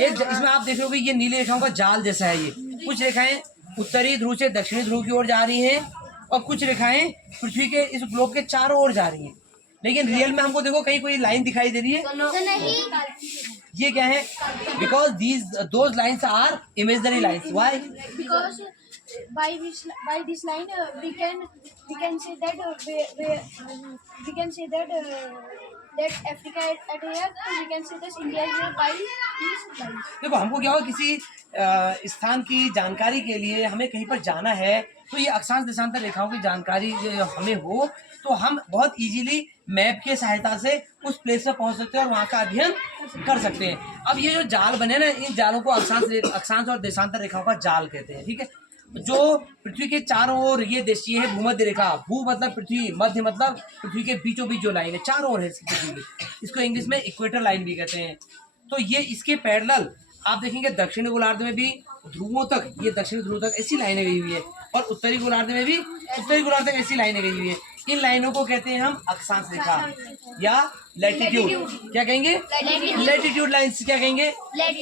एक इसमें आप देख रहे हो ये नीली रेखाओं का जाल जैसा है। ये कुछ रेखाएं उत्तरी ध्रुव से दक्षिणी ध्रुव की ओर जा रही हैं और कुछ रेखाएं पृथ्वी के इस ग्लोब के चारों ओर जा रही हैं। लेकिन रियल में हमको देखो कहीं कोई लाइन दिखाई दे रही है? ये क्या है? Because those lines are imaginary lines. Why? Because by this line we can say that that Africa at here, so we can say that India is by these lines. देखो हमको क्या होगा किसी स्थान की जानकारी के लिए हमें कहीं पर जाना है तो ये अक्षांश देशांतर रेखाओं की जानकारी हमें हो तो हम बहुत इजीली मैप की सहायता से उस प्लेस पर पहुंच सकते हैं और वहाँ का अध्ययन कर सकते हैं। अब ये जो जाल बने ना, इन जालों को अक्षांश और देशांतर रेखाओं का जाल कहते हैं। ठीक है, जो पृथ्वी के चारों ओर ये देशीय है भूमध्य रेखा। भू मतलब पृथ्वी, मध्य मतलब पृथ्वी के बीचों बीच जो लाइन है, चारों ओर है पृथ्वी की, इसको इंग्लिश में इक्वेटर लाइन भी कहते हैं। तो ये इसके पैरेलल आप देखेंगे दक्षिणी गोलार्ध में भी ध्रुवों तक, ये दक्षिणी ध्रुव तक ऐसी लाइनें गई हुई है और उत्तरी गोलार्ध में भी उत्तरी गोलार्ध तक ऐसी लाइनें गई हुई है। इन लाइनों को कहते हैं हम अक्षांश रेखा या लैटिट्यूड। क्या कहेंगे? Latitude lines. क्या कहेंगे?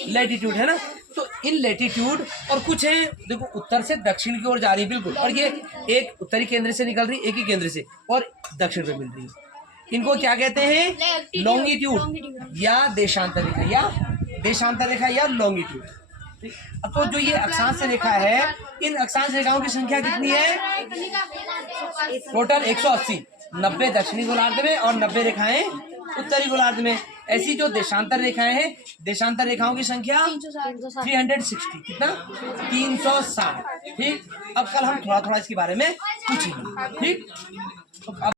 लैटिट्यूड, है ना। तो इन लैटिट्यूड और कुछ है देखो उत्तर से दक्षिण की ओर जा रही है बिल्कुल, और ये एक उत्तरी केंद्र से निकल रही, एक ही केंद्र से, और दक्षिण पे मिल रही है। इनको क्या कहते हैं? लॉन्गिट्यूड या देशांतर रेखा, या देशांतर रेखा या लॉन्गिट्यूड। तो जो ये अक्षांश रेखा है, इन अक्षांश रेखाओं की संख्या कितनी है? टोटल 180। 90 दक्षिणी गोलार्ध में और 90 रेखाएं उत्तरी गोलार्ध में। ऐसी जो देशांतर रेखाएं हैं, देशांतर रेखाओं की संख्या 360। कितना? 360। ठीक, अब कल हम थोड़ा थोड़ा इसके बारे में पूछेंगे। ठीक।